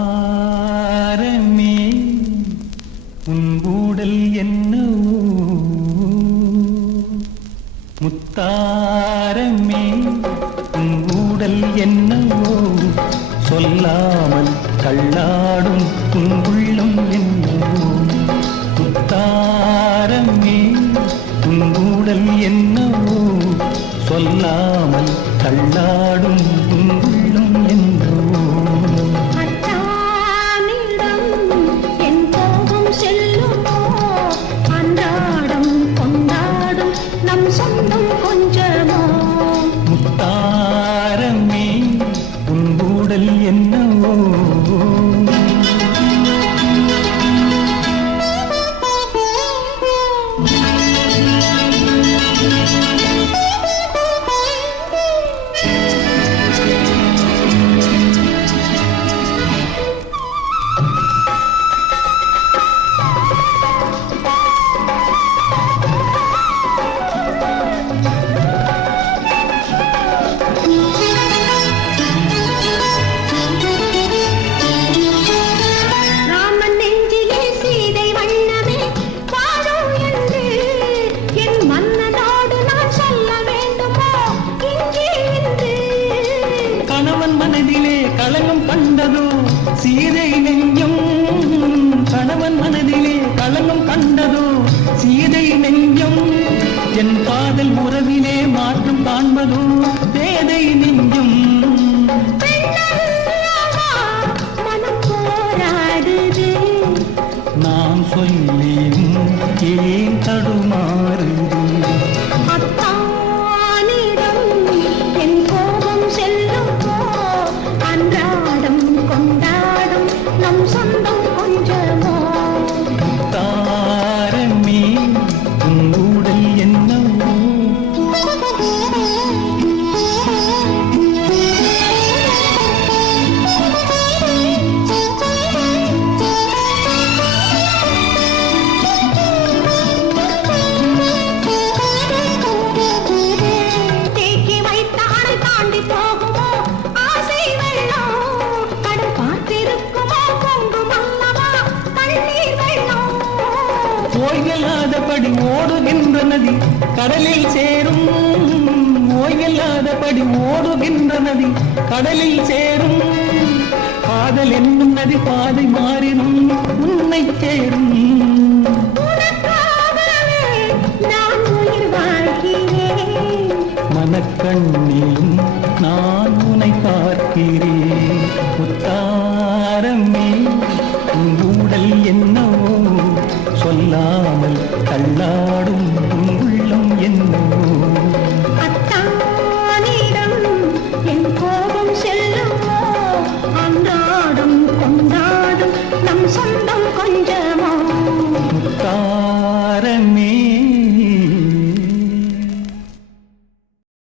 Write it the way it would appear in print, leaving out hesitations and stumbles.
முத்தாரமே உன் ஊடல் என்னவோ முத்தாரமே உன் ஊடல் என்னவோ சொல்லாமல் தள்ளாடும் உன் உள்ளம் என்னவோ முத்தாரமே உன் ஊடல் என்னவோ சொல்லாமல் தள்ளாடும் உன் உள்ளம் என்னவோ சொந்தம் கொஞ்சமோ முத்தாரமே உன் ஊடல் என்னவோ மனதிலே களங்கம் கண்டதோ சீதை நெஞ்சம் கணவன் மனதிலே களங்கம் கண்டதோ சீதை நெஞ்சம் என் காதல் உறவிலே மாற்றம் காண்பதோ பேதை நெஞ்சம் மனம் போராடுது நான் சொல்லேன் ஏன் தடுமாறுது சொந்தம் கொஞ்சமோ முத்தாரமே உன் ஊடல் என்னவோ தேக்கி வைத்த அணை தாண்டி போகுமோ ஆசை வெள்ளம் கடல் பார்த்திருக்குமோ ஓய்வில்லாதபடி ஓடுகின்ற நதி கடலில் சேரும் ஓய்வில்லாதபடி ஓடுகின்ற நதி கடலில் சேரும் காதல் என்னும் நதி பாதை மாறினும் உன்னை சேரும் நான் உயிர் வாழ்கிறேன் மனக்கண்ணிலும் நான் உன்னை பார்க்கிறேன் முத்தாரமே உன் ஊடல் என்னவோ சொல்லாமல் தள்ளாடும்